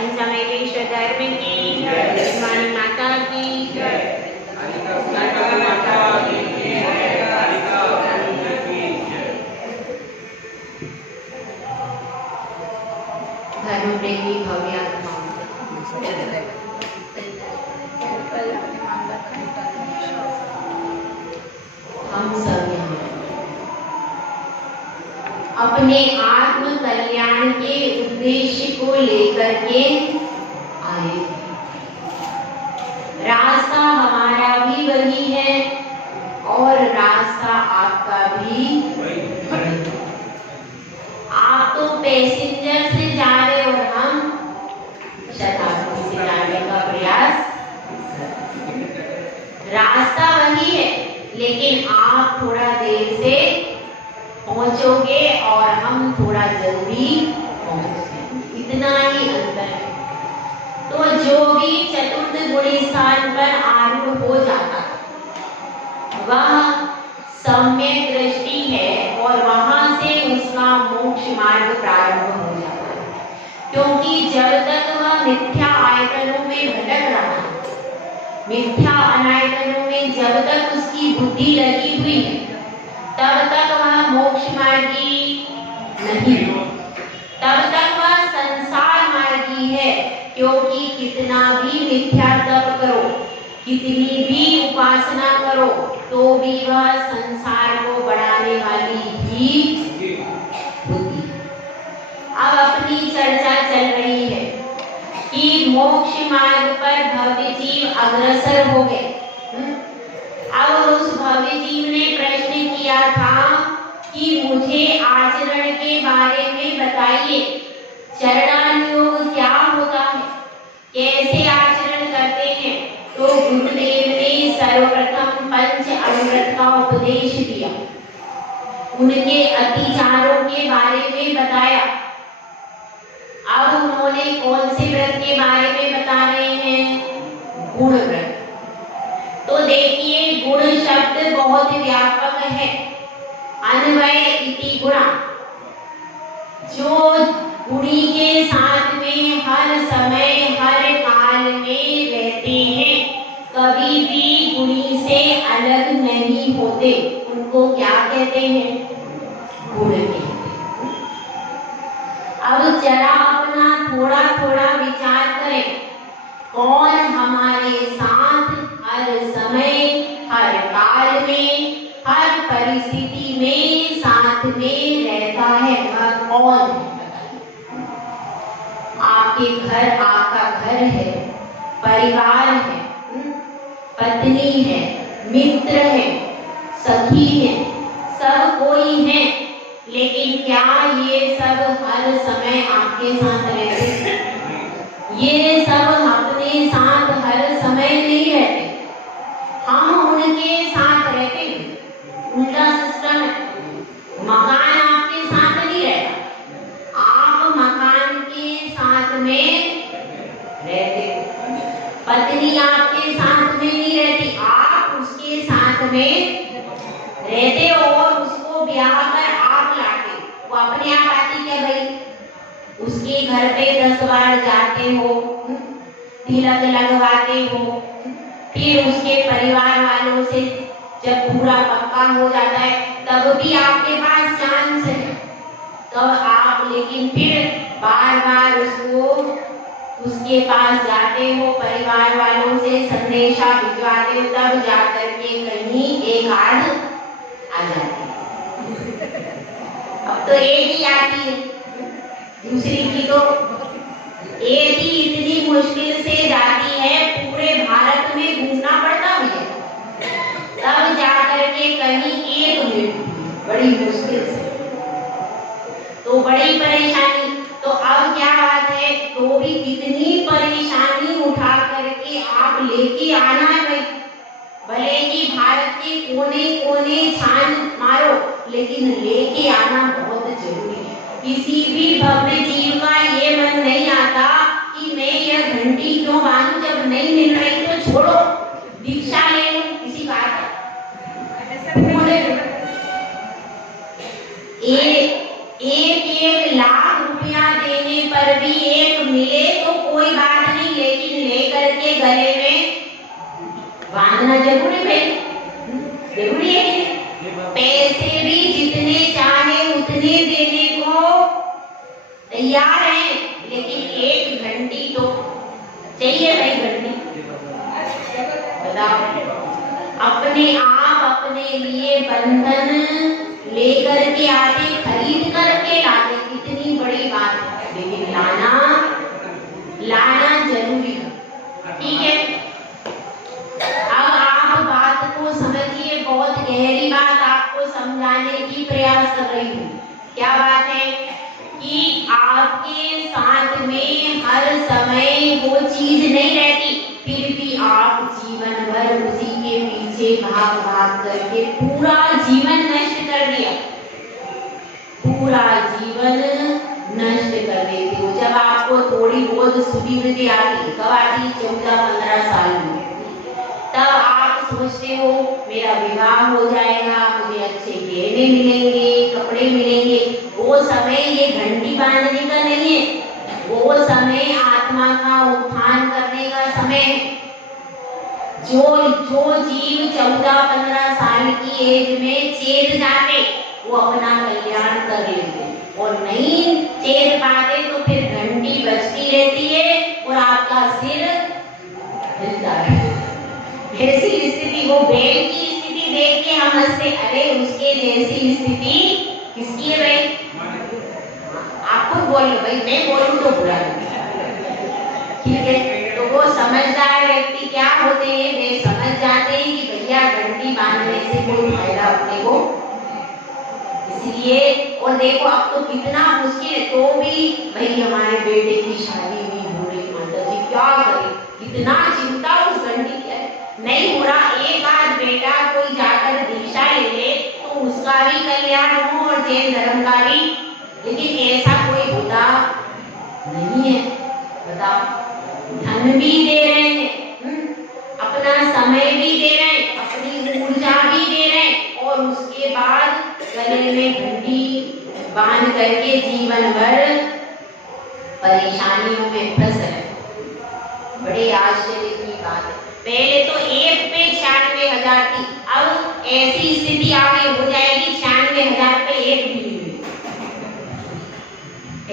पंचमेलेश्वर धर्म की निर्माणी माता की धर्म प्रेमी भव्य हम सब यहाँ अपने आत्म कल्याण के उद्देश्य को लेकर के आए। रास्ता हमारा भी वही है और रास्ता आपका भी वही है। आप तो पैसेंजर से जा रहे और हम शताब्दी से जाने का प्रयास। रास्ता वही है लेकिन आप थोड़ा देर से पहुंचोगे और हम थोड़ा जल्दी पहुंचेंगे, इतना ही अंतर है। तो जो भी चतुर्थ गुणी स्थान पर आरूढ़ हो जाता वह सम्यक दृष्टि है और वहां से उसका मोक्ष मार्ग प्रारंभ हो जाता है, क्योंकि जब तक वह मिथ्या आयतनों में भटक रहा है, मिथ्या अनायतनों में जब तक उसकी बुद्धि लगी हुई है तब तक वह मोक्ष मार्गी नहीं, तब तक वह संसार मार्गी है। क्योंकि कितना भी मिथ्या तप करो, कितनी भी उपासना करो, तो भी वह संसार को बढ़ाने वाली ही होती। अब अपनी चर्चा चल रही है कि मोक्ष मार्ग पर भव्य जीव अग्रसर हो गए। अब उस भव्य जीव ने प्रश्न किया था कि मुझे आचरण के बारे में बताइए, चरणानुयोग क्या होता है, कैसे आचरण करते हैं। तो गुरुदेव ने सर्वप्रथम पंच अमृत का उपदेश दिया, उनके अतिचारों के बारे में बताया। अब उन्होंने कौन से व्रत के बारे में बता रहे हैं? गुण व्रत। तो देखिए, गुण शब्द बहुत व्यापक है। अन्वय इति गुणा, जो गुणी के साथ में हर समय हर काल में रहते हैं, कभी भी गुणी से अलग नहीं होते, उनको क्या कहते हैं? गुण कहते हैं। अब जरा अपना थोड़ा थोड़ा विचार करें, कौन हमारे साथ हर समय हर काल में हर परिस्थिति में साथ में रहता है? वह कौन है? आपके घर आपका घर है, परिवार है, पत्नी है, मित्र है, सखी है, सब कोई है। लेकिन क्या ये सब हर समय आपके साथ रहते हैं? ये सब अपने साथ हर समय नहीं रहते, हम उनके साथ रहते हैं। उल्टा सिस्टम है। मकान आपके साथ नहीं रहता, आप मकान के साथ में रहते हो। पत्नी आपके साथ में नहीं रहती, आप उसके साथ में रहते हो और उसको ब्याह कर आप लाते। वो अपने आप आती क्या भाई? उसके घर पे 10 बार जाते हो, तिलक लगवाते हो, फिर उसके परिवार वालों से जब पूरा पक्का हो जाता है तब भी आपके पास चांस है, तो आप लेकिन फिर बार बार उसके पास जाते हो, परिवार वालों से संदेशा भिजवाते हो, तब जाकर के कहीं एक आध आ जाती है। अब तो एक ही आती है, दूसरी की तो एक ही इतनी मुश्किल से जाती है, पूरे भारत में घूमना पड़ता है, तब जाकर के कहीं एक मिनट बड़ी मुश्किल से, तो बड़ी परेशानी। तो अब क्या बात है, तो भी कितनी परेशानी उठा करके आप लेके आना है भाई। भले कि भारत के कोने कोने छान मारो, लेकिन लेके आना बहुत जरूरी है। किसी भी भव्य जीव का ये मन नहीं आता कि मैं यह घंटी क्यों बांधूं, जब नहीं मिल रही तो छोड़ो, दीक्षा ले लो, किसी बात है। एक लाख रुपया देने पर भी एक मिले तो कोई लेकिन एक घंटी तो चाहिए भाई, घंटी। बताओ, अपने आप अपने लिए बंधन लेकर के आते, खरीद करके लाते, कितनी बड़ी बात है, लेकिन लाना जरूरी है। ठीक है, अब आप बात को समझिए, बहुत गहरी बात आपको समझाने की प्रयास कर रही हूँ। क्या बात है कि आपके साथ में हर समय वो चीज नहीं रहती, फिर भी आप जीवन भर उसी के पीछे भाग भाग करके पूरा जीवन नष्ट कर दिया, पूरा जीवन नष्ट कर देते हो। जब आपको थोड़ी बहुत सुविधा आती, कब आती? 14-15 साल में, तब आप सोचते हो मेरा विवाह हो जाएगा, मुझे अच्छे गहने मिलेंगे, कपड़े मिलेंगे। वो समय ये घंटी बांधने का नहीं है, वो समय आत्मा का उत्थान करने का समय है। जो जीव 14-15 साल की एज में चेत जाते, वो अपना कल्याण कर लेते, और नहीं चेत पाते तो फिर घंटी बजती रहती है और आपका सिर हिलता है। ऐसी स्थिति, वो बैल की स्थिति देख के हम हंसते, अरे उसके जैसी स्थिति किसकी है भाई? आपको बोल लो भाई, मैं बोलूं तो बुरा लगेगा। ठीक है, तो वो समझदार व्यक्ति क्या होते हैं, वे समझ जाते हैं कि भैया घंटी बांधने से कोई फायदा अपने को, इसलिए। और देखो अब तो कितना मुश्किल है, तो भी भाई हमारे बेटे की शादी नहीं हो रही, माता जी क्या करें, कितना चिंता उस घंटी की है। नहीं हो रहा, एक आध बेटा कोई जाकर दीक्षा ले ले तो उसका भी कल्याण हो और जैन धर्म का भी, लेकिन ऐसा कोई होता नहीं है। बताओ, धन भी दे रहे हैं, अपना समय भी दे रहे हैं, अपनी ऊर्जा भी दे रहे हैं, और उसके बाद गले में घंटी बांध करके जीवन भर परेशानियों में फंस रहे। बड़े आश्चर्य की बात है, पहले तो एक पे 96,000 थी, अब ऐसी स्थिति आगे हो जाएगी 96,000 पे एक भी नहीं।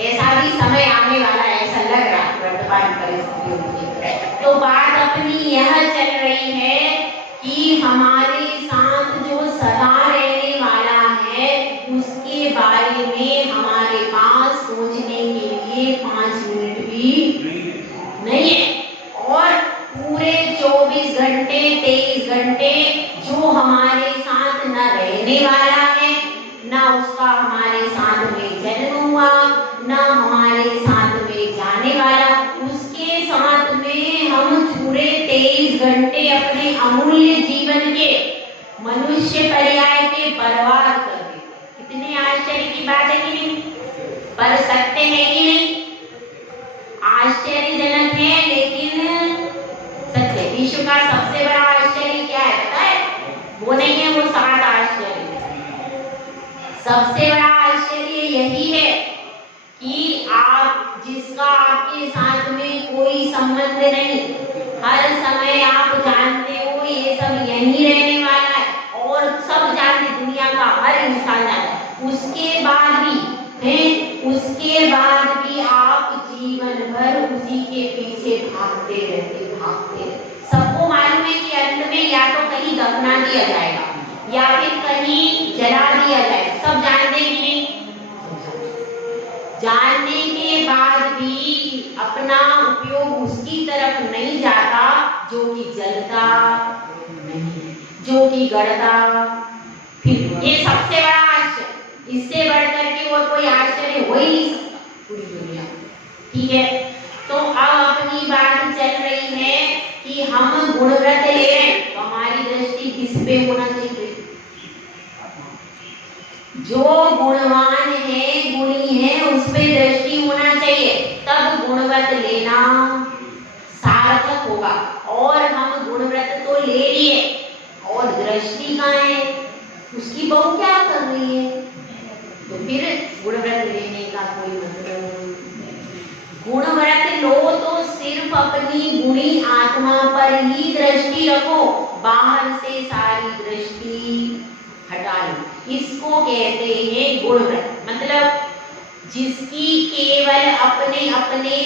ऐसा भी समय आने वाला है, ऐसा लग रहा है वर्तमान परिस्थितियों में। तो बात अपनी यह चल रही है कि हमारे साथ जो सदा रहने वाला है, उसके बारे में हमारे पास सोचने के लिए 5 मिनट भी नहीं है, और पूरे 24 घंटे 23 घंटे जो हमारे साथ न रहने वाला है, न उसका हमारे साथ में जन्म हुआ, न हमारे साथ में जाने वाला, उसके साथ में हम पूरे 23 घंटे अपने अमूल्य जीवन के मनुष्य पर्याय के बर्बाद कर देते। कितने आश्चर्य की बात है कि नहीं? पर सत्य है कि नहीं? आश्चर्यजनक है, लेकिन सत्य। विश्व का सबसे बड़ा आश्चर्य क्या है पता है? वो नहीं है वो 7 आश्चर्य। सबसे बड़ा आश्चर्य यही है कि आप, जिसका आपके साथ में कोई संबंध नहीं, हर समय आप जानते हो ये सब यही रहने वाला है, और सब जानते, दुनिया का हर इंसान जानता है, उसके बाद भी आप जीवन भर उसी के पीछे भागते रहते। सबको मालूम है कि अंत में या तो कहीं दफना दिया जाएगा या फिर कहीं जला दिया जाएगा, सब जानते हैं कि नहीं? जानने के बाद भी अपना उपयोग उसकी तरफ नहीं जाता जो कि जलता नहीं, जो कि गड़ता। फिर ये सबसे बड़ा आश्चर्य, इससे बढ़कर के और कोई आश्चर्य हो ही नहीं सकता पूरी दुनिया। ठीक है, तो अब अपनी बात चल रही है कि हम गुणव्रत ले रहे हैं, तो हमारी दृष्टि किस पे होना चाहिए? जो गुणवान है, गुणी है, उस पे दृष्टि होना चाहिए, तब गुणव्रत लेना सार्थक होगा। और हम गुणव्रत तो ले लिए, और दृष्टि कहाँ है? उसकी बहू क्या कर रही है? तो फिर गुणव्रत लेने का कोई मतलब नहीं। गुणव्रत लो तो सिर्फ अपनी गुणी आत्मा पर ही दृष्टि रखो, बाहर से सारी दृष्टि हटा लो। इसको कहते हैं गुणव्रत। मतलब जिसकी केवल अपने अपने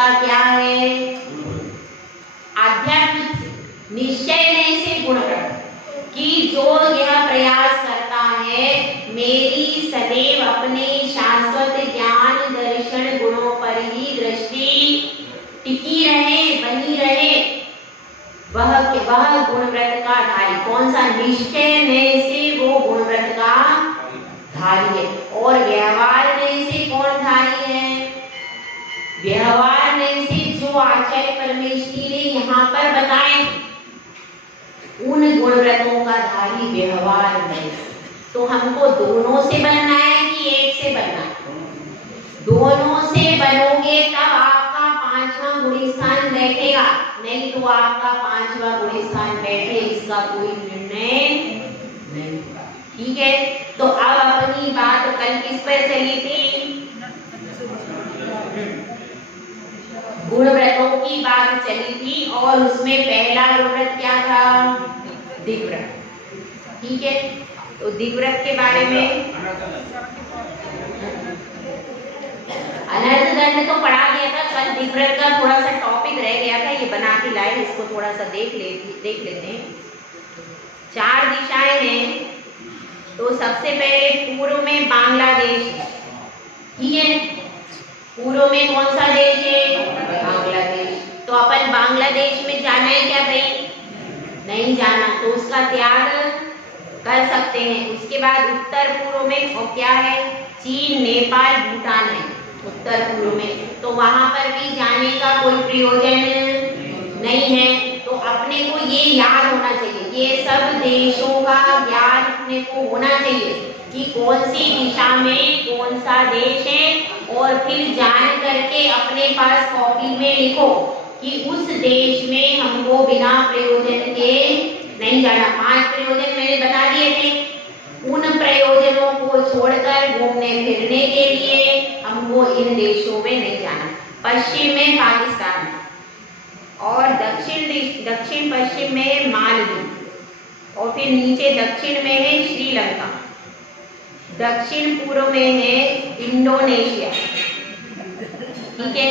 उसका क्या है? आध्यात्मिक निश्चय नहीं से गुणव्रत कि जो यह प्रयास करता है मेरी सदैव अपने शाश्वत ज्ञान दर्शन गुणों पर ही दृष्टि टिकी रहे, बनी रहे, वह गुणव्रत का धारी। कौन सा? निश्चय में से वो गुणव्रत का धारी है। और व्यवहार में से कौन धारी है? व्यवहार में से जो आचार्य परमेश्वरी ने यहाँ पर बताए उन गुणव्रतों का धारी व्यवहार में। तो हमको दोनों से बनना है कि एक से बनना है? दोनों से बनोगे तब आपका 5वां गुण स्थान बैठेगा, नहीं तो आपका 5वां गुण स्थान बैठे इसका कोई निर्णय नहीं। ठीक है, तो अब अपनी बात कल किस पर चली थी? गुणव्रतों की बात चली थी और उसमें पहला गुणव्रत क्या था? दिग्व्रत। ठीक है, तो दिग्व्रत के बारे में अनर्थ दंड तो पढ़ा दिया था कल। दिग्व्रत का थोड़ा सा टॉपिक रह गया था, ये बना के लाए, इसको थोड़ा सा देख लेते हैं। 4 दिशाएं हैं। तो सबसे पहले पूर्व में बांग्लादेश है। ठीक है, पूर्व में कौन सा देश है? बांग्लादेश। तो अपन बांग्लादेश में जाना है क्या भाई? नहीं जाना, तो उसका त्याग कर सकते हैं। उसके बाद उत्तर पूर्व में और क्या है? चीन, नेपाल, भूटान है उत्तर पूर्व में। तो वहां पर भी जाने का कोई प्रयोजन नहीं है। तो अपने को ये याद होना चाहिए, ये सब देशों का ज्ञान अपने को होना चाहिए कि कौन सी दिशा में कौन सा देश है। और फिर जान करके अपने पास कॉपी में लिखो कि उस देश में हमको बिना प्रयोजन के नहीं जाना। 5 प्रयोजन मैंने बता दिए थे, उन प्रयोजनों को छोड़कर घूमने फिरने के लिए हमको इन देशों में नहीं जाना। पश्चिम में पाकिस्तान और दक्षिण पश्चिम में मालदीव और फिर नीचे दक्षिण में है श्रीलंका, दक्षिण पूर्व में है इंडोनेशिया। ठीक है,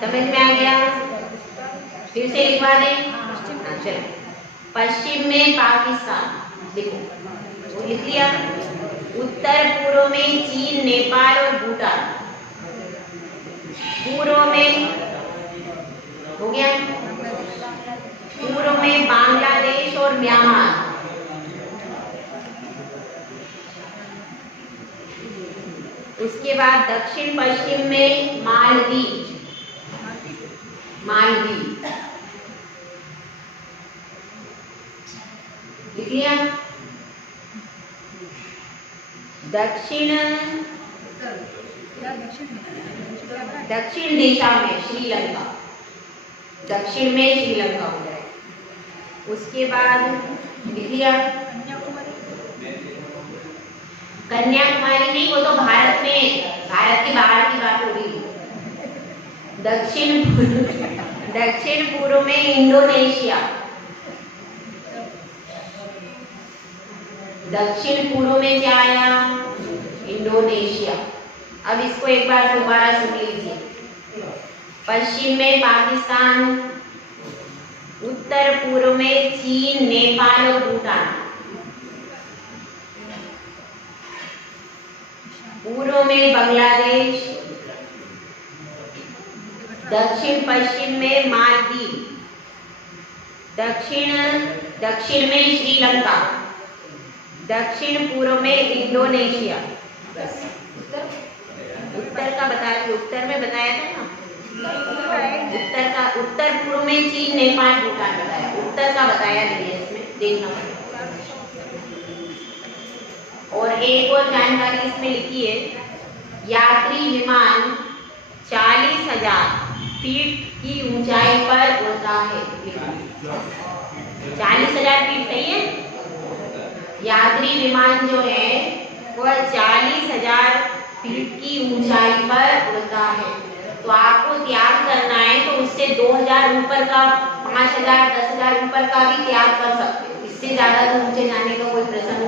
समझ में आ गया? फिर से लिखवा दें। चलो, पश्चिम में पाकिस्तान देखो, लिख लिया। उत्तर पूर्व में चीन, नेपाल और भूटान। पूर्व में हो गया, पूर्व में बांग्लादेश और म्यांमार। उसके बाद दक्षिण पश्चिम में मालदीव। लिख लिया। दक्षिण दिशा में श्रीलंका, दक्षिण में श्रीलंका हो जाए। उसके बाद लिख लिया कन्याकुमारी नहीं, वो तो भारत में, भारत के बाहर की बात हो रही। दक्षिण पूर्व में इंडोनेशिया, दक्षिण पूर्व में क्या आया? इंडोनेशिया। अब इसको एक बार दोबारा सुन लीजिए। पश्चिम में पाकिस्तान, उत्तर पूर्व में चीन, नेपाल और भूटान, पूर्व में बांग्लादेश, दक्षिण पश्चिम में मालदीव, दक्षिण में श्रीलंका, दक्षिण पूर्व में इंडोनेशिया। बस उत्तर का बता रही, उत्तर में बताया था ना, उत्तर पूर्व में चीन, नेपाल, भूटान बताया। उत्तर का बताया नहीं है, इसमें देखना पड़ेगा। और एक और जानकारी इसमें लिखी है, यात्री विमान 40,000 फीट की ऊंचाई पर उड़ता है। 40,000 फीट, सही है? यात्री विमान जो है वह 40,000 फीट की ऊंचाई पर उड़ता है। तो आपको त्याग करना है तो उससे 2,000 ऊपर का, 5,000, 10,000 ऊपर का भी त्याग कर सकते हो। इससे ज्यादा तो ऊंचे जाने का कोई प्रसंग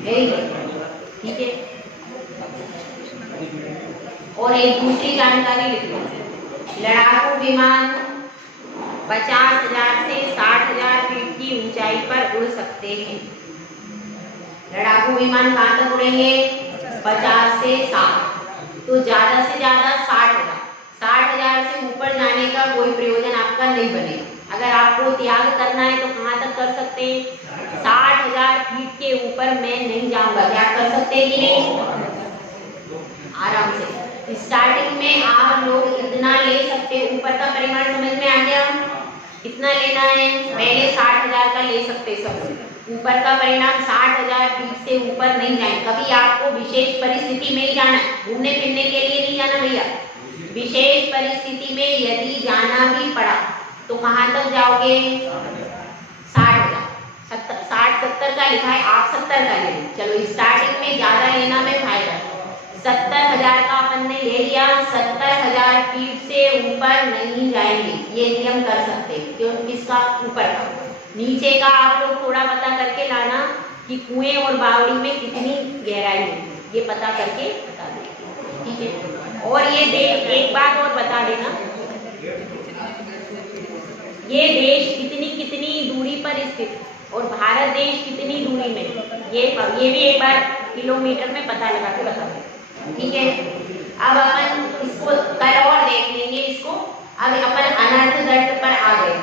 है ही नहीं। ठीक है, और एक दूसरी जानकारी लिख लो, लड़ाकू विमान 50,000 से 60,000 फीट की ऊंचाई पर उड़ सकते हैं। लड़ाकू विमान कहाँ तक उड़ेंगे? 50 से 60, तो ज्यादा से ज्यादा 60,000। 60,000 से ऊपर जाने का कोई प्रयोजन आपका नहीं बनेगा। अगर आपको त्याग करना है तो कहाँ तक कर सकते हैं? 60,000 फीट के ऊपर मैं नहीं जाऊंगा। त्याग कर सकते हैं कि नहीं? आराम से। स्टार्टिंग में आप लोग इतना ले सकते, ऊपर का परिमाण समझ में आ गया? कितना लेना है? पहले 60,000 का ले सकते सब। ऊपर का परिणाम 60,000 फीट से ऊपर नहीं जाए। कभी आपको विशेष परिस्थिति में ही जाना है, घूमने फिरने के लिए नहीं जाना भैया। विशेष परिस्थिति में यदि जाना भी पड़ा तो कहाँ तक जाओगे? 60,000। 60-70 का लिखा है, आप 70 का ले। चलो स्टार्टिंग में ज्यादा लेना में फायदा। 70,000 का अपन ने ले लिया, 70,000 फीट से ऊपर नहीं जाएंगे, ये नियम कर सकते। क्यों? किसका? ऊपर का। नीचे का आप लोग थोड़ा पता करके लाना कि कुएं और बावड़ी में कितनी गहराई है, ये पता करके बता देंगे, ठीक है। और ये देश, एक बात और बता देना, ये देश कितनी कितनी दूरी पर स्थित और भारत देश कितनी दूरी में, ये भी एक बार किलोमीटर में पता लगा के बता दें, ठीक है। अब अपन इसको कल और देख लेंगे इसको। अब अपन अनर्थ दंड पर आ गए।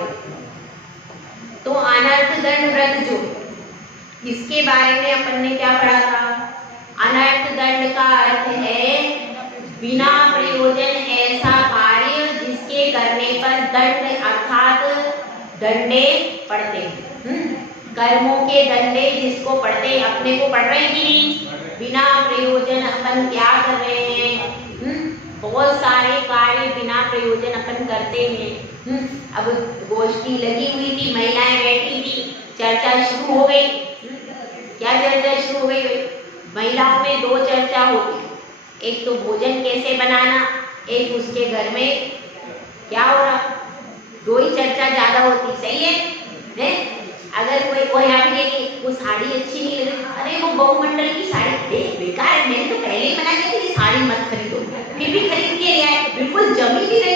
तो अनर्थ दंड व्रत जो, इसके बारे में अपन ने क्या पढ़ा था? अनर्थ दंड का अर्थ है बिना प्रयोजन ऐसा कार्य जिसके करने पर दंड अर्थात दंडे पड़ते हैं। कर्मों के दंडे जिसको पड़ते, अपने को पड़ रहे हैं कि नहीं? बिना प्रयोजन अपन क्या कर रहे हैं? बहुत सारे कार्य बिना प्रयोजन अपन करते हैं। अब गोष्ठी लगी हुई थी, महिलाएं बैठी थी, चर्चा शुरू हो गई। क्या चर्चा शुरू हो गई? महिलाओं में दो चर्चा होती, एक तो भोजन कैसे बनाना, एक उसके घर में क्या हो रहा। दो ही चर्चा ज्यादा होती, सही है? अगर कोई यहाँ पे वो साड़ी अच्छी नहीं लगी, अरे वो बहुमंडल की साड़ी बेकार है, मैंने तो पहले ही मना किया था कि साड़ी मत खरीदो, फिर भी खरीद के ले आए, बिल्कुल जमी नहीं रही।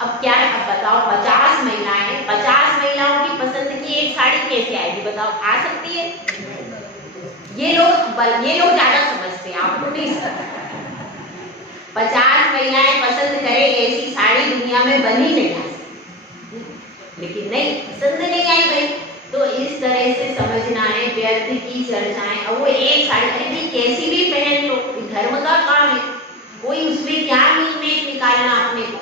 अब क्या, अब बताओ 50 महिलाएं, 50 महिलाओं की पसंद की एक साड़ी कैसे आएगी? बताओ, आ सकती है? ये लोग ज्यादा समझते हैं, आप लोग नहीं समझते। 50 महिलाएं पसंद करें ऐसी साड़ी दुनिया में बनी नहीं आ सकती, लेकिन नहीं, पसंद नहीं आई भाई। तो इस तरह से समझना है व्यर्थ की चर्चाएं। अब वो एक साड़ी, अरे कैसी भी पहन लो, धर्म का काम है, कोई उसमें क्या मीन निकालना अपने को।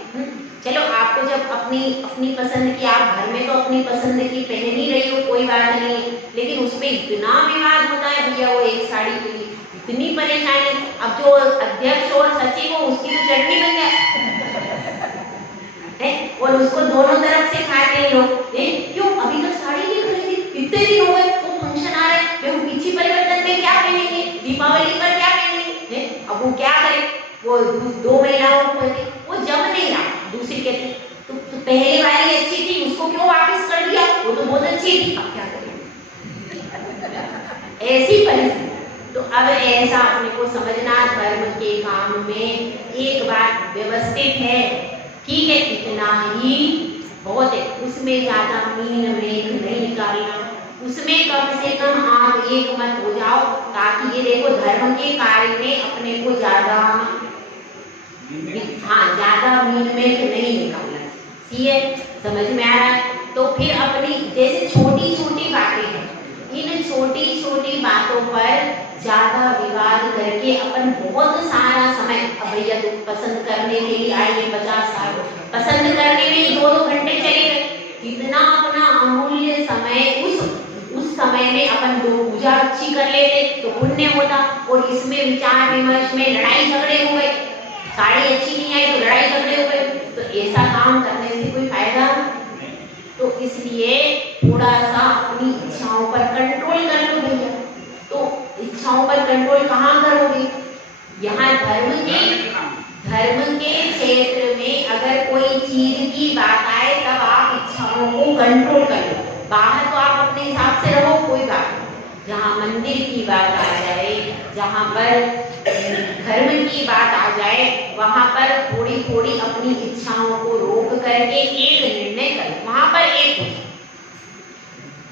चलो आपको जब अपनी पसंद की, आप घर में तो अपनी पसंद की पहन ही रही हो, कोई बात नहीं है, लेकिन उसमें इतना विवाद होता है भैया, वो एक साड़ी के लिए इतनी परेशानी। अब जो अध्यक्ष और सचिव हो उसकी तो चटनी बन जाए और उसको दोनों तरफ से खाते हैं लोग। क्यों अभी तक साड़ी नहीं खरीदी, इतने दिन हो गए, वो फंक्शन आ रहा है, देखो पीछे परिवर्तन में क्या पहनेंगे, दीपावली पर क्या पहनेंगे। अब वो क्या करे, वो दो महिलाओं को वो जम नहीं रहा, दूसरी कहती तो पहले वाली अच्छी थी, उसको क्यों वापस कर दिया, वो तो बहुत अच्छी थी, अब क्या करें। ऐसी परिस्थिति। तो अब ऐसा अपने को समझना, धर्म के काम में एक बात व्यवस्थित है, ठीक है, इतना ही बहुत है, उसमें ज्यादा मीन मेघ नहीं निकालना, उसमें कम से कम आप एक मत हो जाओ, ताकि ये देखो धर्म के कार्य में अपने को ज्यादा मीन मेघ नहीं निकालना, ठीक है, समझ में आ रहा है। तो फिर अपनी जैसे छोटी छोटी बातें हैं, इन छोटी छोटी बातों पर ज्यादा विवाद करके अपन बहुत सारा समय, अब भैया तो पसंद करने के लिए आए 50 साल, पसंद करने में 2-2 घंटे चले गए, इतना अपना अमूल्य समय उस समय में अपन दो पूजा अच्छी कर लेते तो पुण्य होता, और इसमें विचार विमर्श में लड़ाई झगड़े हो गए, साड़ी अच्छी नहीं आई तो लड़ाई झगड़े हो गए, तो ऐसा काम करने से कोई फायदा। तो इसलिए थोड़ा सा अपनी इच्छाओं पर कंट्रोल कर लो भैया। तो इच्छाओं पर कंट्रोल कहाँ करोगे? यहाँ धर्म के क्षेत्र में अगर कोई चीज की बात आए तब आप इच्छाओं को कंट्रोल कर लो। बाहर तो आप अपने हिसाब से रहो, कोई बात नहीं। जहाँ मंदिर की बात आ जाए, जहाँ पर धर्म की बात आ जाए वहाँ पर थोड़ी थोड़ी अपनी इच्छाओं को रोक करके एक निर्णय करें, वहाँ पर एक हो।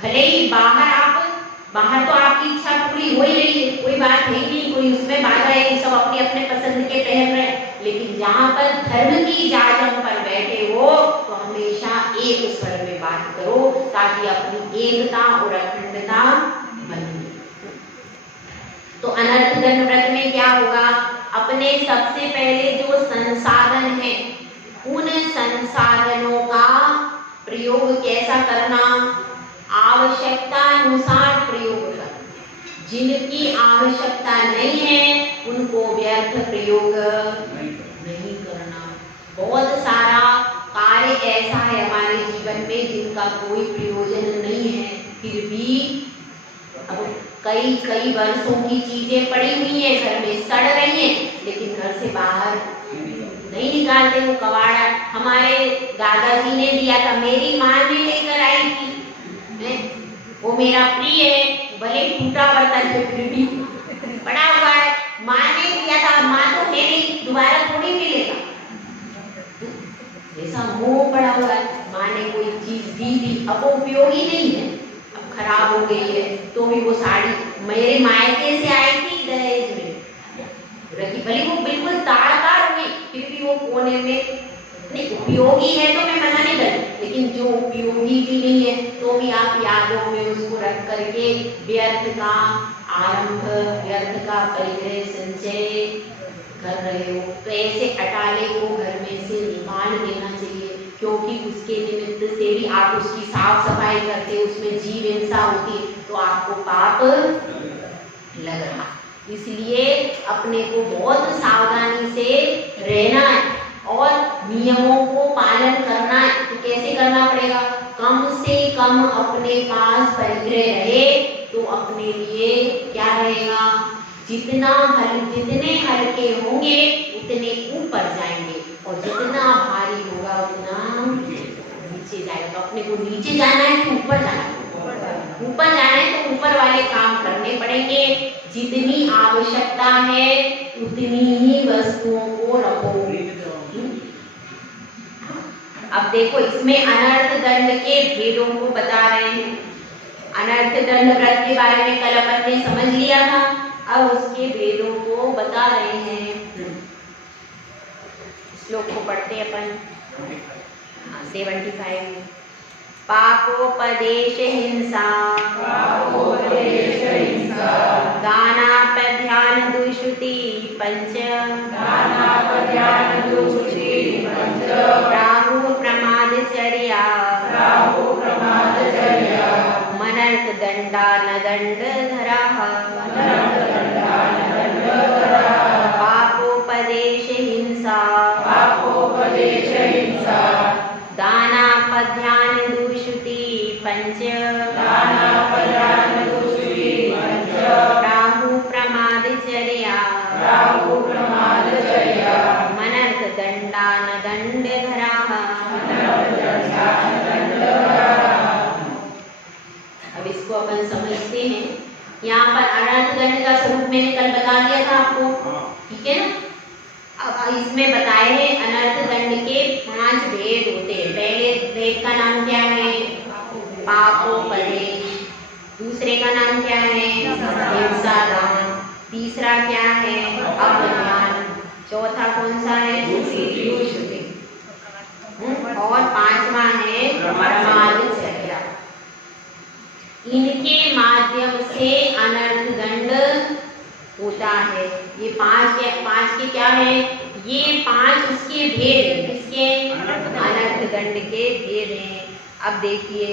भले ही बाहर तो आपकी इच्छा पूरी हो ही रही है, कोई बात है ही नहीं, कोई उसमें बाधा है कि सब अपने अपने पसंद के पहन रहे, लेकिन जहाँ पर धर्म की जाजम पर बैठे हो तो हमेशा एक स्वर में बात करो ताकि अपनी एकता और अखंडता बने। तो अनर्थ दंड व्रत में क्या होगा, अपने सबसे पहले जो संसाधन है उन संसाधनों का प्रयोग कैसा करना, आवश्यकता अनुसार प्रयोग करना। जिनकी आवश्यकता नहीं है उनको व्यर्थ प्रयोग नहीं करना। बहुत सारा कार्य ऐसा है हमारे जीवन में जिनका कोई प्रयोजन नहीं है, फिर भी अब कई वर्षों की चीजें पड़ी हुई है, घर में सड़ रही हैं, लेकिन घर से बाहर नहीं निकालते। वो कबाड़ा हमारे दादाजी ने दिया था, मेरी माँ ने लेकर आई थी, वो मेरा प्रिय है, भले टूटा बर्तन है फिर भी पड़ा हुआ है, माँ ने दिया था, माँ तो है नहीं, दोबारा थोड़ी मिलेगा, ऐसा मोह पड़ा हुआ है। माँ ने कोई चीज दी थी, अब वो उपयोगी नहीं है, अब खराब हो गई है, तो भी वो साड़ी मेरे मायके से आई थी दहेज में रखी, भले वो बिल्कुल तार हुई, फिर भी वो कोने में नहीं, उपयोगी है तो मैं मना नहीं करूँ, लेकिन जो उपयोगी भी नहीं है तो भी आप यादों में उसको रख करके व्यर्थ का आरंभ, व्यर्थ का परिग्रह संचय कर रहे हो, तो ऐसे अटाले को घर में से निकाल देना चाहिए, क्योंकि उसके निमित्त से भी आप उसकी साफ सफाई करते, उसमें जीव हिंसा होती है तो आपको पाप लग रहा। इसलिए अपने को बहुत सावधानी से रहना है और नियमों को पालन करना है। तो कैसे करना पड़ेगा, कम से कम अपने पास परिग्रह रहे तो अपने लिए क्या रहेगा, जितने हल्के होंगे उतने ऊपर जाएंगे और जितना भारी होगा उतना नीचे जाएगा। तो अपने को नीचे जाना है तो ऊपर जाना है, ऊपर जाना है तो ऊपर वाले काम करने पड़ेंगे। जितनी आवश्यकता है उतनी ही वस्तुओं को रखो। अब देखो इसमें अनर्थ दंड के भेदों को बता रहे हैं। अनर्थ दंड व्रत के बारे में कल अपन ने समझ लिया था, अब उसके भेदों को बता रहे हैं। श्लोक को पढ़ते अपन 75। पापोपदेश हिंसा, दानापध्यान दुष्कृति पंच, राहु प्रमादचर्या, मनर्थ दंडा न दंड धरा, पापोपदेश हिंसा, दानापध्यान दुष्कृति पंच, राहु प्रमादचर्या, मनर्थ दंडा न दंड धरा। अब इसको अपन समझते हैं। यहाँ पर अनर्थ दंड का स्वरूप मैंने कल बता दिया था आपको, ठीक है ना। अब इसमें बताए हैं अनर्थ दंड के 5 भेद होते हैं। पहले भेद का नाम क्या है, पापोपदेश। दूसरे का नाम क्या है, हिंसा दान। तीसरा क्या है, अपध्यान। चौथा कौन सा है, दुष्कृति। और 5वां है प्रमादचर्या। इनके माध्यम से अनर्थ दंड होता है। ये 5 के क्या है, ये 5 उसके भेद हैं, किसके, अनर्थ दंड के भेद हैं। अब देखिए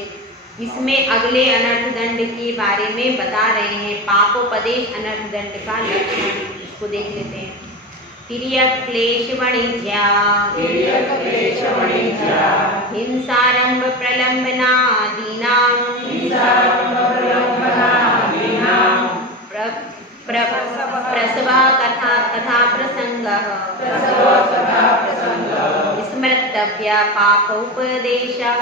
इसमें अगले अनर्थ दंड के बारे में बता रहे हैं। पापोपदेश अनर्थ दंड का लक्षण, इसको देख लेते हैं। तिर्यक क्लेश वाणिज्या, हिंसारंभ प्रलंबनादीनां, प्रसवा कथा प्रसंगः, स्मृत स्मर्तव्य पापोपदेशः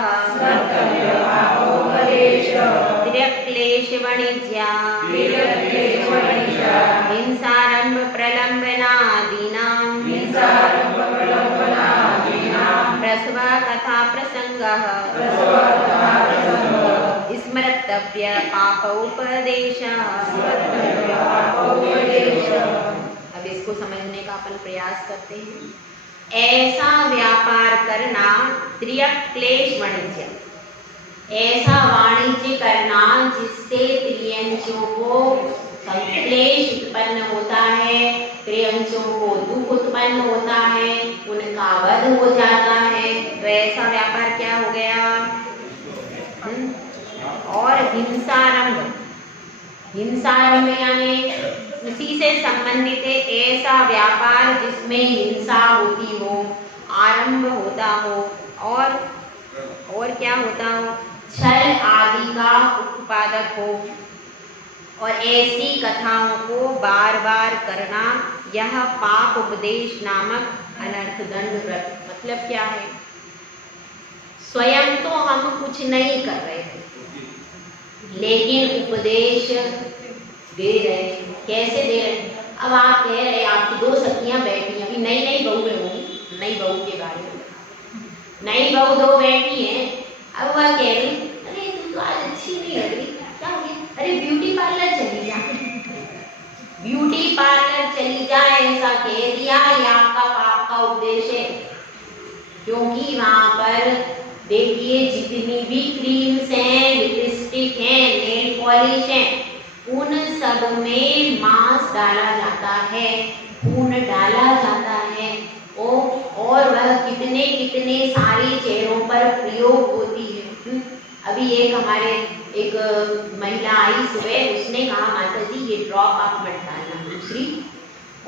तिर्यक्लेश वाणिज्या हिंसारंभ प्रलंबनादीनां प्रसव कथा प्रसंगः स्मर्तव्य पापोपदेशः। अब इसको समझने का अपन प्रयास करते हैं। ऐसा व्यापार करना त्रियक क्लेश वाणिज्य, ऐसा वाणिज्य करना जिससे त्रियंशों को क्लेश उत्पन्न होता है, त्रियंशों को दुख उत्पन्न होता है, उनका वध हो जाता है, तो ऐसा व्यापार क्या हो गया? और हिंसारंभ, हिंसारंभ यानी उसी से संबंधित है ऐसा व्यापार जिसमें हिंसा होती हो, आरंभ होता हो और क्या होता हो? छल आदि का उत्पादक हो। और ऐसी कथाओं को बार बार करना, यह पाप उपदेश नामक अनर्थ दंड व्रत। मतलब क्या है? स्वयं तो हम कुछ नहीं कर रहे थे, लेकिन उपदेश दे रहे हैं। कैसे दे रहे हैं? अब आप कह रहे, आपकी दो सखियां बैठी हैं, अभी नई नई बहू में होंगी, नई बहू के बारे में, नई बहू दो बैठी हैं। अब वह कह रही, अरे तू तो आज अच्छी नहीं लग रही, क्या हो गया? अरे ब्यूटी पार्लर चली जा, ब्यूटी पार्लर चली जा, ऐसा कह दिया। ये आपका पाप का उपदेश है, क्योंकि वहां पर देखिए जितनी भी क्रीम्स हैं, लिपस्टिक हैं, नेल पॉलिश हैं, उन सब में मांस डाला जाता है, खून डाला जाता है, और वह कितने कितने सारे चेहरों पर प्रयोग होती है। अभी एक महिला आई सुबह, उसने कहा माता जी ये ड्रॉप आप मत डालना दूसरी,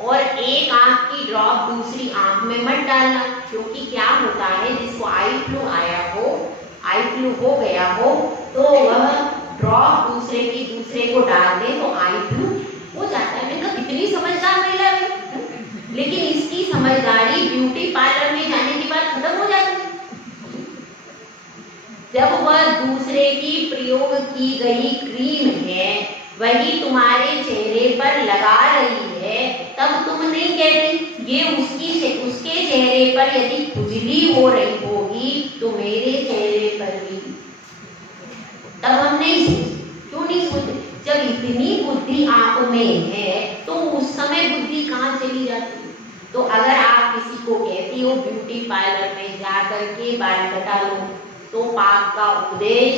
और एक आंख की ड्रॉप दूसरी आंख में मत डालना, क्योंकि क्या होता है जिसको आई फ्लू आया हो, आई फ्लू हो गया हो, तो वह ड्रॉप दूसरे को डाल दे तो आई फ्लू हो जाता है। मैंने कहा कितनी समझदार महिला है, लेकिन इसकी समझदारी ब्यूटी पार्लर में जाने के बाद खत्म हो जाती है। जब वह दूसरे की प्रयोग की गई क्रीम है वही तुम्हारे चेहरे पर लगा रही है, तब तुम नहीं कहती ये उसके चेहरे पर यदि खुजली हो रही होगी तो मेरे चेहरे पर भी, तब हम नहीं सोचते। क्यों नहीं सोचते? जब इतनी बुद्धि आप में है तो उस समय बुद्धि कहाँ चली जाती है? तो अगर आप किसी को कहती हो ब्यूटी पार्लर में जा करके बाल कटा लो, तो पाप का उपदेश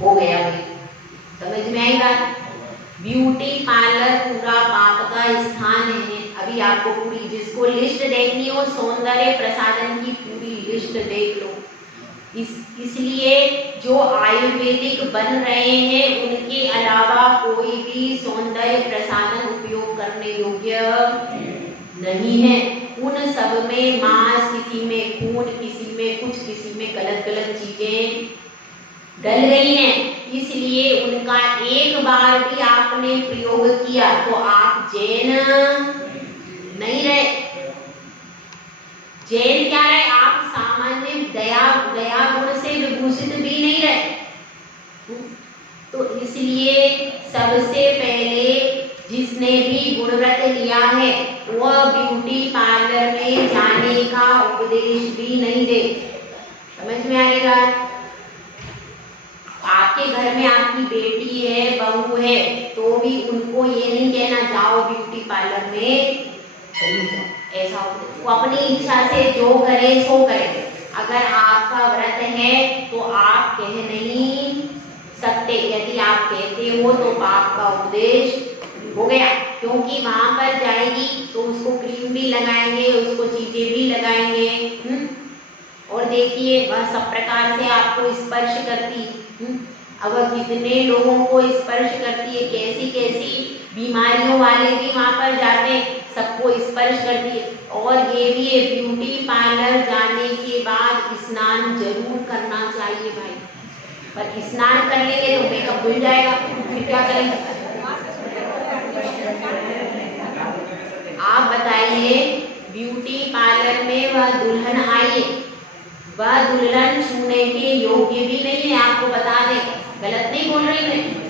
हो गया भाई। समझ में आई बात? ब्यूटी पार्लर पूरा पाप का स्थान है। अभी आपको पूरी, जिसको लिस्ट देखनी हो सौंदर्य प्रसाधन की पूरी लिस्ट देख लो। इसलिए जो आयुर्वेदिक बन रहे हैं उनके अलावा कोई भी सौंदर्य प्रसाधन उपयोग करने योग्य नहीं है। उन सब में मांस, किसी में खून, किसी में कुछ, किसी में गलत गलत चीजें डल गई हैं। इसलिए उनका एक बार भी आपने प्रयोग किया तो आप जैन नहीं रहे। जैन क्या रहे? आप सामान्य दया गुण से विभूषित भी नहीं रहे। तो इसलिए सबसे पहले जिसने भी गुणव्रत लिया है वह ब्यूटी पार्लर में जाने का उपदेश भी नहीं दे। समझ में आएगा? आपके घर में आपकी बेटी है, बहू है, तो भी उनको ये नहीं कहना जाओ ब्यूटी पार्लर में चली जाओ, ऐसा वो अपनी इच्छा से जो करे सो करे। अगर आपका व्रत है तो आप कह नहीं सकते, यदि आप कहते हो तो पाप का उपदेश हो गया, क्योंकि वहां पर जाएगी तो उसको क्रीम भी लगाएंगे, उसको चीजें भी लगाएंगे। और देखिए वह सब प्रकार से आपको स्पर्श करती, अब कितने लोगों को स्पर्श करती है, कैसी कैसी बीमारियों वाले भी वहां पर जाते हैं, सबको स्पर्श करती है। और ये भी है, ब्यूटी पार्लर जाने के बाद स्नान जरूर करना चाहिए भाई। पर स्नान कर लेंगे तो मेकअप धुल जाएगा, फिर क्या करेंगे? आप बताइए, ब्यूटी पार्लर में वह दुल्हन आई है, वह दुल्हन छूने के योग्य भी नहीं है। आपको बता दें, गलत नहीं बोल रही मैं।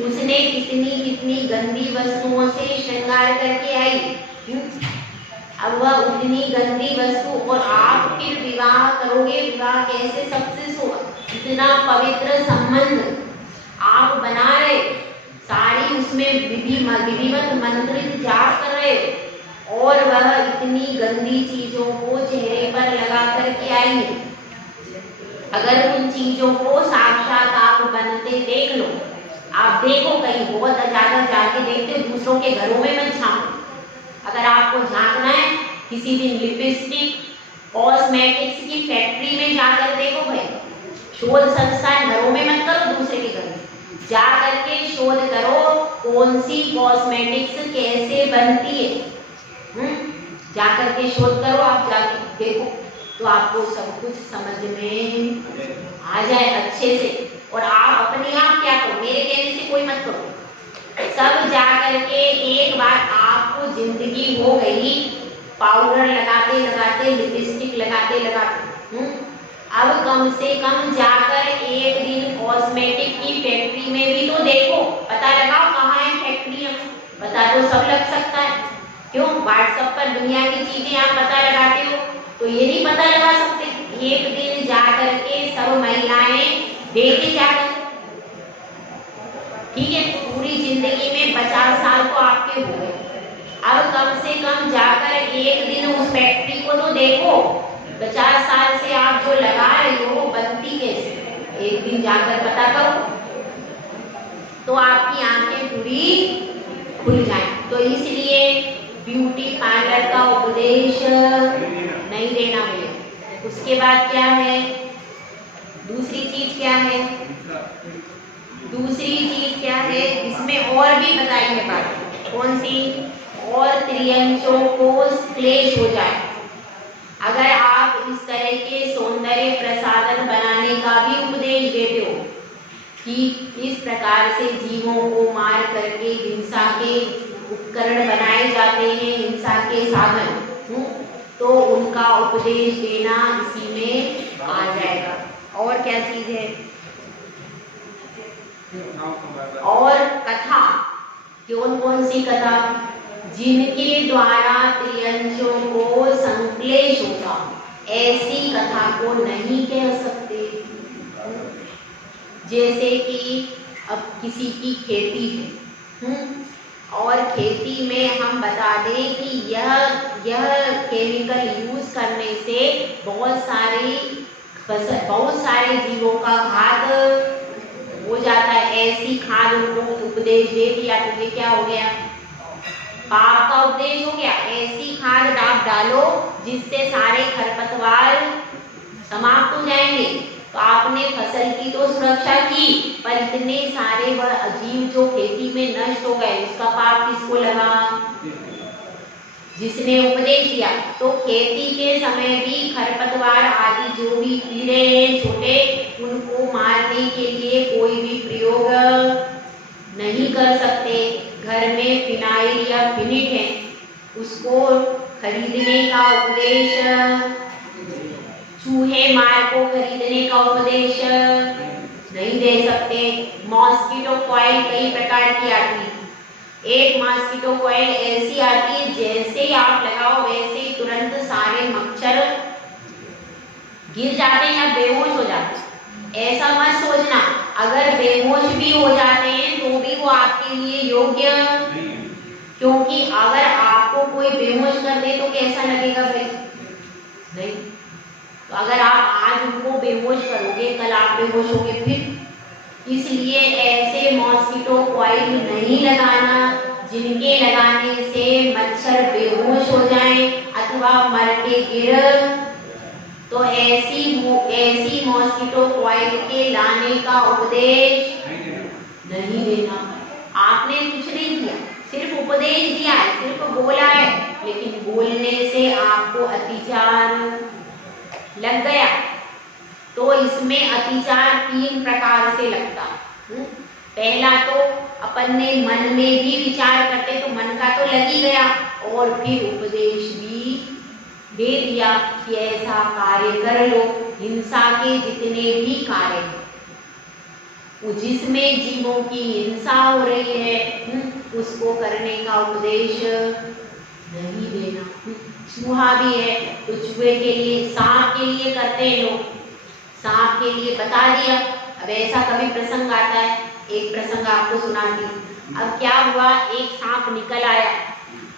उसने कितनी कितनी गंदी वस्तुओं से श्रृंगार करके आई। अब वह उतनी गंदी वस्तु, और आप फिर विवाह करोगे, विवाह कैसे सक्सेस होगा? इतना पवित्र संबंध आप बना रहे, सारी उसमें विधिवत मंत्रित जाप कर रहे, और वह इतनी गंदी चीजों को चेहरे पर लगा करके आई है। अगर उन चीजों को साक्षात आप बनते देख लो, आप देखो, कहीं बहुत ज्यादा जाके देखते हो, दूसरों के घरों में मत झांको। अगर आपको झांकना है, किसी दिन लिपस्टिक कॉस्मेटिक्स की फैक्ट्री में जाकर देखो भाई। शोध संस्थान घरों में मत करो, दूसरे के घर में जा करके शोध करो, कौन सी कॉस्मेटिक्स कैसे बनती है। जाकर के शोध करो, आप जाके देखो, तो आपको सब कुछ समझ में आ जाए अच्छे से। और आप अपने आप क्या करो, मेरे कहने से कोई मत करो, सब जा करके एक बार आपको जिंदगी हो गई पाउडर लगाते लगाते, लिपस्टिक लगाते लगाते। अब कम से कम जाकर एक दिन कॉस्मेटिक की फैक्ट्री में भी तो देखो, पता लगाओ कहाँ है फैक्ट्रियाँ। पता तो सब लग सकता है, क्यों? व्हाट्सएप पर दुनिया की चीजें आप पता लगाते हो, तो ये नहीं पता लगा सकते? एक दिन जा करके सब महिलाएं देखे जाकर, ठीक है? पूरी जिंदगी में 50 साल तो आपके हो गए, अब कम से कम जाकर एक दिन उस फैक्ट्री को तो देखो। 50 साल से आप जो लगा रहे हो वो बनती कैसे, एक दिन जाकर पता करो, तो आपकी आंखें पूरी खुल जाएं। तो इसलिए ब्यूटी पार्लर का उपदेश नहीं देना भैया। उसके बाद क्या है, दूसरी चीज क्या है? दूसरी चीज क्या है इसमें और भी बताई है बात, कौन सी? और त्रियंचों को क्लेश हो जाए। अगर आप इस तरह के सौंदर्य प्रसाधन बनाने का भी उपदेश देते हो कि इस प्रकार से जीवों को मार करके हिंसा के उपकरण बनाए जाते हैं, हिंसा के साधन, तो उनका उपदेश देना इसी में आ जाएगा। और क्या चीज है? और कथा, कौन कौन सी कथा? जिनके द्वारा त्रियंचों को संक्लेश होगा, ऐसी कथा को नहीं कह सकते। जैसे कि अब किसी की खेती है, और खेती में हम बता दें कि यह केमिकल यूज करने से बहुत सारे जीवों का घात हो जाता है, ऐसी खाद उनको उपदेश दे दिया, तो ये क्या हो गया? पाप का उपदेश हो गया। ऐसी खाद आप डालो जिससे सारे खरपतवार समाप्त हो जाएंगे। तो आपने फसल की तो सुरक्षा की, पर इतने सारे वह अजीव जो खेती में नष्ट हो गए, उसका पाप किसको लगा? जिसने उपदेश दिया। तो खेती के समय भी खरपतवार आदि जो भी कीड़े हैं छोटे, उनको मारने के लिए कोई भी प्रयोग नहीं कर सकते। घर में फिनाइल या फिनिट है, उसको खरीदने का उपदेश, चूहे मार को खरीदने का उपदेश नहीं दे सकते। मॉस्किटो कॉइल कई प्रकार की आती है। एक मॉस्किटो कॉइल ऐसी आती है, जैसे ही आप लगाओ वैसे ही तुरंत सारे मच्छर गिर जाते हैं या बेहोश हो जाते हैं। ऐसा मत सोचना, अगर बेहोश भी हो जाते हैं तो भी वो आपके लिए योग्य, क्योंकि अगर आपको कोई बेहोश कर दे तो कैसा लगेगा भाई? नहीं। तो अगर आप आज उनको बेहोश करोगे, कल आप बेहोश होगे फिर। इसलिए ऐसे मॉस्किटो कॉइल नहीं लगाना जिनके लगाने से मच्छर बेहोश हो जाएं अथवा मर के गिर। तो ऐसी मॉस्किटो कॉइल के लाने का उपदेश नहीं देना। आपने कुछ नहीं किया, सिर्फ उपदेश दिया है, सिर्फ बोला है, लेकिन बोलने से आपको अतिचार लग गया। तो इसमें अतिचार 3 प्रकार से लगता। पहला तो अपन ने मन में भी विचार करते तो मन का तो लग ही गया, और फिर उपदेश भी दे दिया कि ऐसा कार्य कर लो। हिंसा के जितने भी कार्य हैं जिसमें जीवों की हिंसा हो रही है उसको करने का उपदेश नहीं देना। चूहा भी है तो चूहे के लिए, सांप के लिए करते हैं लोग, सांप के लिए बता दिया। अब ऐसा कभी प्रसंग आता है, एक प्रसंग आपको सुनाती हूँ। अब क्या हुआ, एक सांप निकल आया।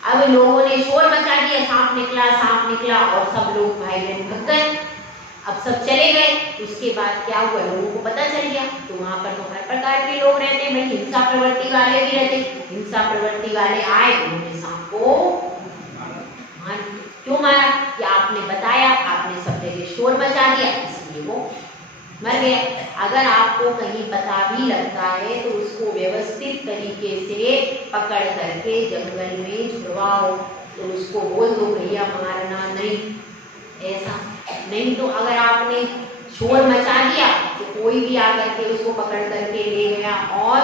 अब लोगों ने शोर मचा दिया, सांप निकला और सब लोग भाई बहन भग गए। अब सब चले गए। उसके बाद क्या हुआ, लोगों को पता चल गया। तो वहां पर तो हर प्रकार के लोग रहते हैं, भाई हिंसा प्रवृत्ति वाले भी रहते। हिंसा प्रवृत्ति वाले आए, उन्होंने सांप को मार दिया। क्यों मारा कि आपने बताया, आपने सब जगह शोर मचा दिया, इसलिए वो मर गया। अगर आपको कहीं पता भी लगता है तो उसको व्यवस्थित तरीके से पकड़ करके जंगल में छुड़वाओ, तो उसको बोल दो भैया मारना नहीं, ऐसा नहीं। तो अगर आपने शोर मचा दिया तो कोई भी आकर के उसको पकड़ करके ले गया और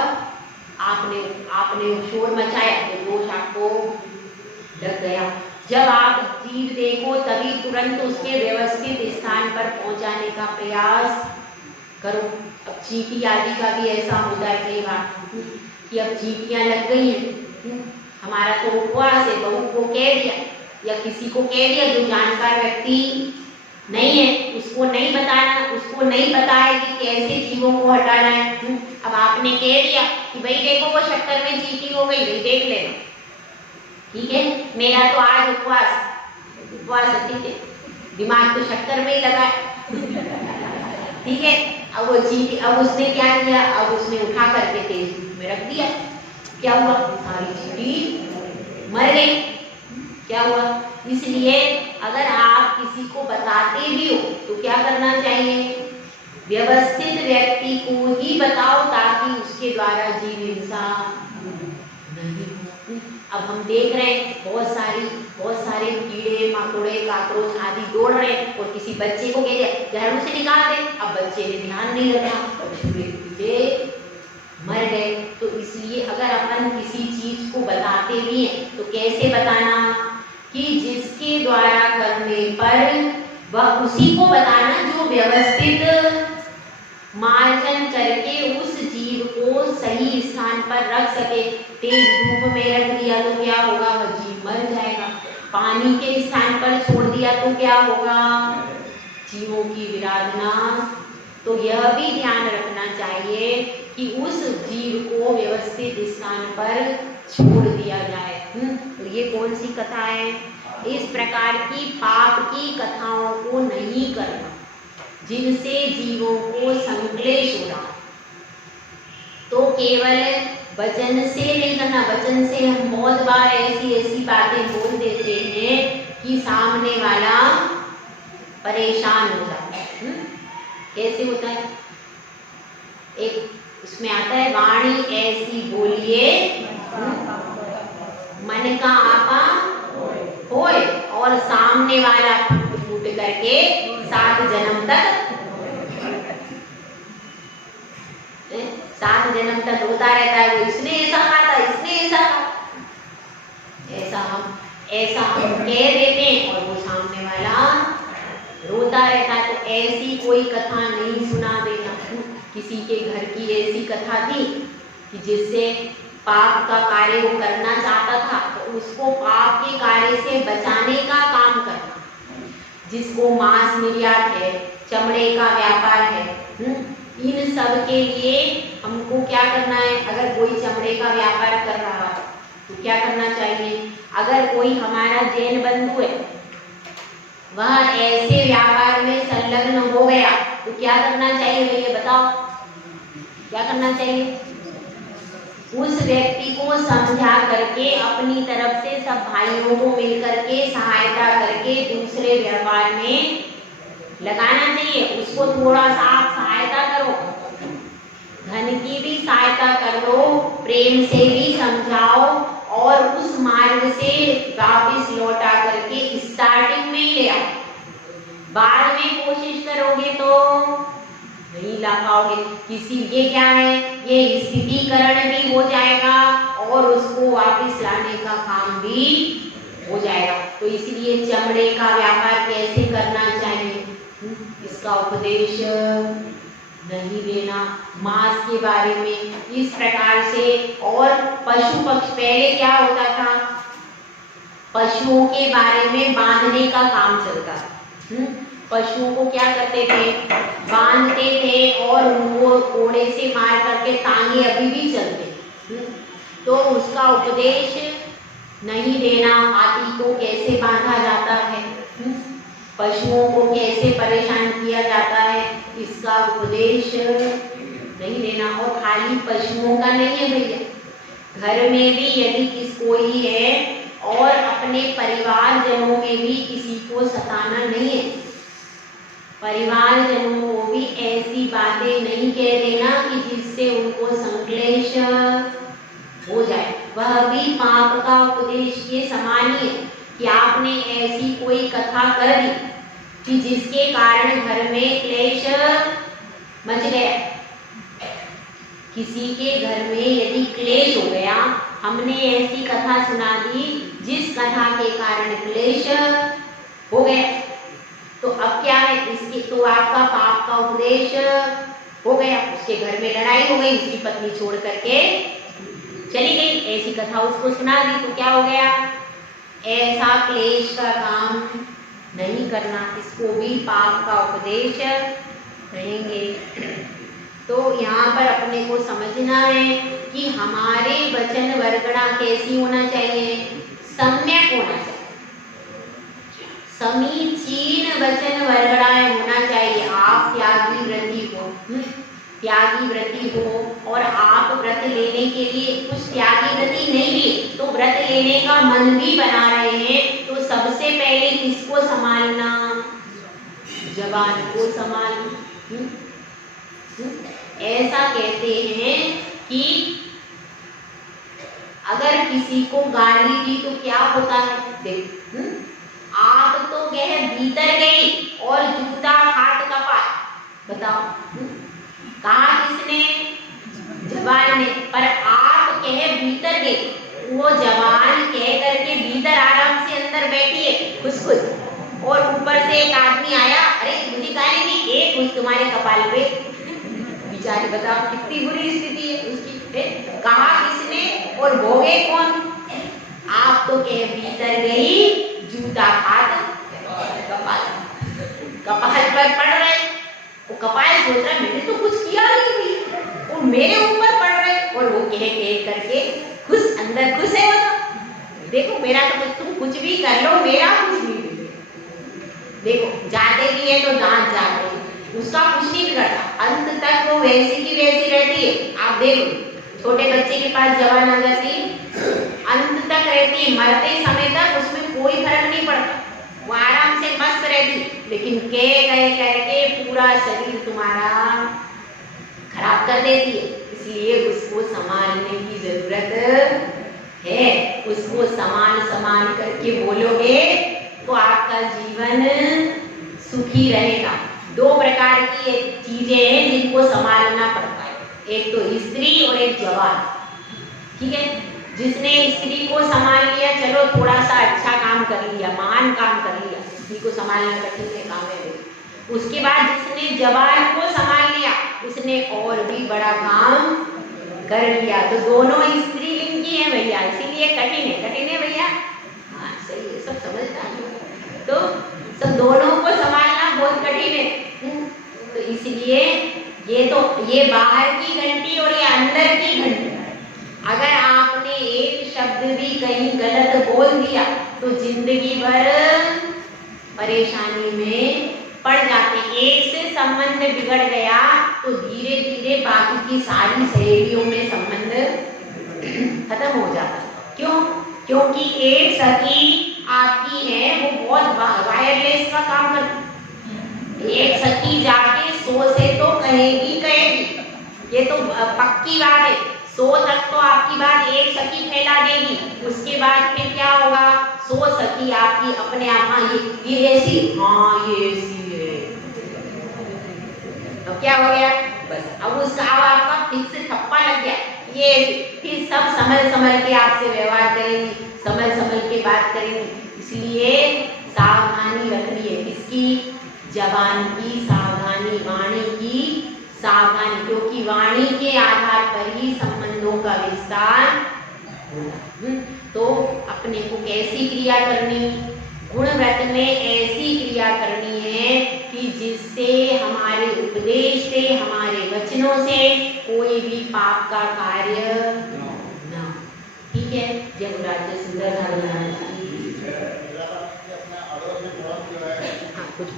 आपने शोर मचाया तो दोष आपको लग गया। जब आप जीव देखो तभी तुरंत उसके व्यवस्थित स्थान पर पहुंचाने का प्रयास करो। अब चींटी आदि का भी ऐसा होता है कई बार कि अब चींटियां लग गई हैं, हमारा तो उपवास है, बहू को कह दिया या किसी को कह दिया जो जानकार व्यक्ति नहीं है, उसको नहीं बताना, उसको नहीं पता है कि कैसे जीवों को हटाना है। अब आपने कह दिया कि भाई देखो वो शक्कर में चींटी हो गई, भाई देख लेना, ठीक है, मेरा तो आज उपवास है, ठीक है, दिमाग तो शक्कर में ही लगा है, ठीक है। अब वो चींटी, अब उसने क्या किया, अब उसने उठा करके तेज धूप में रख दिया। क्या हुआ, सारी चींटी मर गई। क्या हुआ, इसलिए अगर आप किसी को बताते भी हो तो क्या करना चाहिए, व्यवस्थित व्यक्ति को ही बताओ ताकि उसके द्वारा जीव हिंसा नहीं हो। अब हम देख रहे हैं बहुत सारे कीड़े मकोड़े काकरोच आदि दौड़ रहे हैं और किसी बच्चे को कह दिया झाड़ू से निकाल दे, अब बच्चे ने ध्यान नहीं रखा और छुरे मर गए। तो इसलिए अगर अपन किसी चीज को बताते भी हैं तो कैसे बताना कि जिसके द्वारा करने पर वह उसी को बताना जो व्यवस्थित मार्जन करके उस जीव को सही स्थान पर रख सके। तेज धूप में रख दिया तो क्या होगा, वह जीव मर जाएगा। पानी के स्थान पर छोड़ दिया तो क्या होगा, जीवों की विराधना। तो यह भी ध्यान रखना चाहिए कि उस जीव को व्यवस्थित स्थान पर छोड़ दिया जाए। तो ये कौन सी कथा है, इस प्रकार की पाप की कथाओं को नहीं करना जिनसे जीवों को संक्लेश हो रहा। तो केवल वचन से नहीं करना, वचन से हम बहुत बार ऐसी बातें बोल देते हैं कि सामने वाला परेशान हो जाता है। कैसे होता है, एक उसमें आता है, वाणी ऐसी बोलिए मन का आपा होए, और सामने वाला फूट करके 7 जन्म तक रोता रहता है, वो इसने ऐसा कहा था, इसने ऐसा ऐसा हम कह देते हैं और वो सामने वाला रोता रहता है। तो ऐसी कोई कथा नहीं सुना देना। किसी के घर की ऐसी कथा थी कि जिससे पाप का कार्य वो करना चाहता था, तो उसको पाप के कार्य से बचाने का काम करना। जिसको मांस निर्यात है, चमड़े का व्यापार है, इन सब के लिए हमको क्या करना है, अगर कोई चमड़े का व्यापार कर रहा है तो क्या करना चाहिए, अगर कोई हमारा जैन बंधु है वह ऐसे व्यापार में संलग्न हो गया तो क्या करना चाहिए, भैया बताओ क्या करना चाहिए, उस व्यक्ति को समझा करके अपनी तरफ से सब भाइयों को मिल करके सहायता करके दूसरे व्यापार में लगाना चाहिए। उसको थोड़ा सा आप सहायता करो, धन की भी सहायता कर लो, प्रेम से भी समझाओ और उस मार्ग से वापस लौटा करके स्टार्टिंग में ही ले आओ। बाद में कोशिश करोगे तो नहीं ला पाओगे। ये क्या है, ये स्थितीकरण भी हो जाएगा और उसको वापस लाने का काम भी हो जाएगा। तो इसलिए चमड़े का व्यापार कैसे करना चाहिए, इसका उपदेश नहीं देना। मांस के बारे में इस प्रकार से। और पशु पक्षी, पहले क्या होता था, पशुओं के बारे में बांधने का काम चलता था। पशुओं को क्या करते थे, बांधते थे और वो कोड़े से मार करके टांगे अभी भी चलते। तो उसका उपदेश नहीं देना। हाथी को कैसे बांधा जाता है, पशुओं को कैसे परेशान किया जाता है, इसका उपदेश नहीं देना। और खाली पशुओं का नहीं है भैया, घर में भी यदि कोई है और अपने परिवारजनों में भी किसी को सताना नहीं है, परिवारजनों को भी ऐसी बातें नहीं कह देना कि जिससे उनको संक्लेश हो जाए। वह भी पाप का उपदेश के समान ही है कि आपने ऐसी कोई कथा कर दी कि जिसके कारण घर में क्लेश मच गया। किसी के घर में यदि क्लेश हो गया, हमने ऐसी कथा सुना दी जिस कथा के कारण क्लेश हो गया, तो अब क्या है, इसके तो आपका पाप का उपदेश हो गया। उसके घर में लड़ाई हो गई, उसकी पत्नी छोड़ करके चली गई, ऐसी कथा उसको सुना दी, तो क्या हो गया, ऐसा क्लेश का काम नहीं करना, इसको भी पाप का उपदेश कहेंगे। तो यहाँ पर अपने को समझना है कि हमारे वचन वर्गणा कैसी होना चाहिए, सम्यक होना चाहिए, समीचीन वचन वर्गणाएं होना चाहिए। आप त्यागी व्रती हो, त्यागी व्रती हो और आप व्रत लेने के लिए, कुछ त्यागी व्रती नहीं भी तो व्रत लेने का मन भी बना रहे हैं, तो सबसे पहले किसको संभालना, जबान को संभालना। ऐसा कहते हैं कि अगर किसी को गाली दी तो क्या होता है, देख आग तो गए भीतर गई और जूता हाथ कपाट, बताओ कहा किसने, जवान ने, पर आप कहे भीतर गई, वो जवान कह करके भीतर आराम से अंदर बैठी है खुश खुश, और ऊपर से एक आदमी आया, अरे मुझे गाली दी, एक कुछ तुम्हारे कपाल पे, बेचारी, बताओ कितनी बुरी स्थिति है उसकी। कहा किसने और भोगे कौन, आप तो कहे भीतर गई, जूता हाथ कपाल, कपाल पर पड़ रहे, वो कपाल सोच रहा मैंने तो कुछ किया नहीं, वो मेरे ऊपर पड़ रहे, और वो कह करके खुश, अंदर खुश है वो, तो देखो मेरा तो तुम कुछ भी कर लो, मेरा कुछ नहीं, देखो जाते भी है तो दांत जाते, उसका कुछ नहीं बिगड़ता, अंत तक वो वैसी की वैसी रहती है। आप देखो छोटे बच्चे के पास जवान आ जाती, अंत तक रहती है, मरते समय तक उसमें कोई फर्क नहीं पड़ता, वो आराम से मस्त रहती, लेकिन कह करके पूरा शरीर तुम्हारा खराब कर देती है। इसलिए उसको संभालने की जरूरत है, उसको संभाल करके बोलोगे तो आपका जीवन सुखी रहेगा। दो प्रकार की चीजें हैं जिनको संभालना पड़ता है, एक तो स्त्री और एक जवान, ठीक है। जिसने स्त्री को संभाल लिया, चलो थोड़ा सा अच्छा काम कर लिया, महान काम कर लिया, स्त्री को संभालना कठिन से काम है, उसके बाद जिसने जवान को संभाल लिया, उसने और भी बड़ा काम कर लिया। तो दोनों स्त्रीलिंग की है भैया, इसीलिए कठिन है भैया, हाँ सही है, सब समझता है। तो सब दोनों को संभालना बहुत कठिन है, तो इसलिए ये बाहर की घंटी और ये अंदर की घंटी, अगर आपने एक शब्द भी कहीं गलत बोल दिया तो जिंदगी भर परेशानी में पड़ जाते। एक से संबंध बिगड़ गया तो धीरे धीरे बाकी की सारी सहेलियों में संबंध खत्म हो जाता। क्यों? क्योंकि एक सखी आपकी है, वो बहुत वायरलेस का काम करती, एक सखी जाके 100 से तो कहेगी, ये तो पक्की बात है, 100 तक तो आपकी बात एक सखी फैला देगी, उसके बाद फिर क्या होगा, 100 सखी आपकी अपने आप, हाँ ये ऐसी, हाँ ये ऐसी है, तो क्या हो गया, बस अब उसका अब आपका फिक्स ठप्पा लग गया, ये फिर सब संभल संभल के आपसे व्यवहार करेंगी, संभल संभल के बात करेंगी। इसलिए सावधानी रखनी है, किसकी? जबान की सावधानी, वाणी की सावधानी, क्योंकि वाणी के आधार पर ही संबंधों का विस्तार होगा। तो अपने को कैसी क्रिया करनी? गुणव्रत में ऐसी क्रिया करनी है कि जिससे हमारे उपदेश से, हमारे वचनों से कोई भी पाप का कार्य ना। ठीक है, जय गुरुराज, जय सुंदर। हाँ, कुछ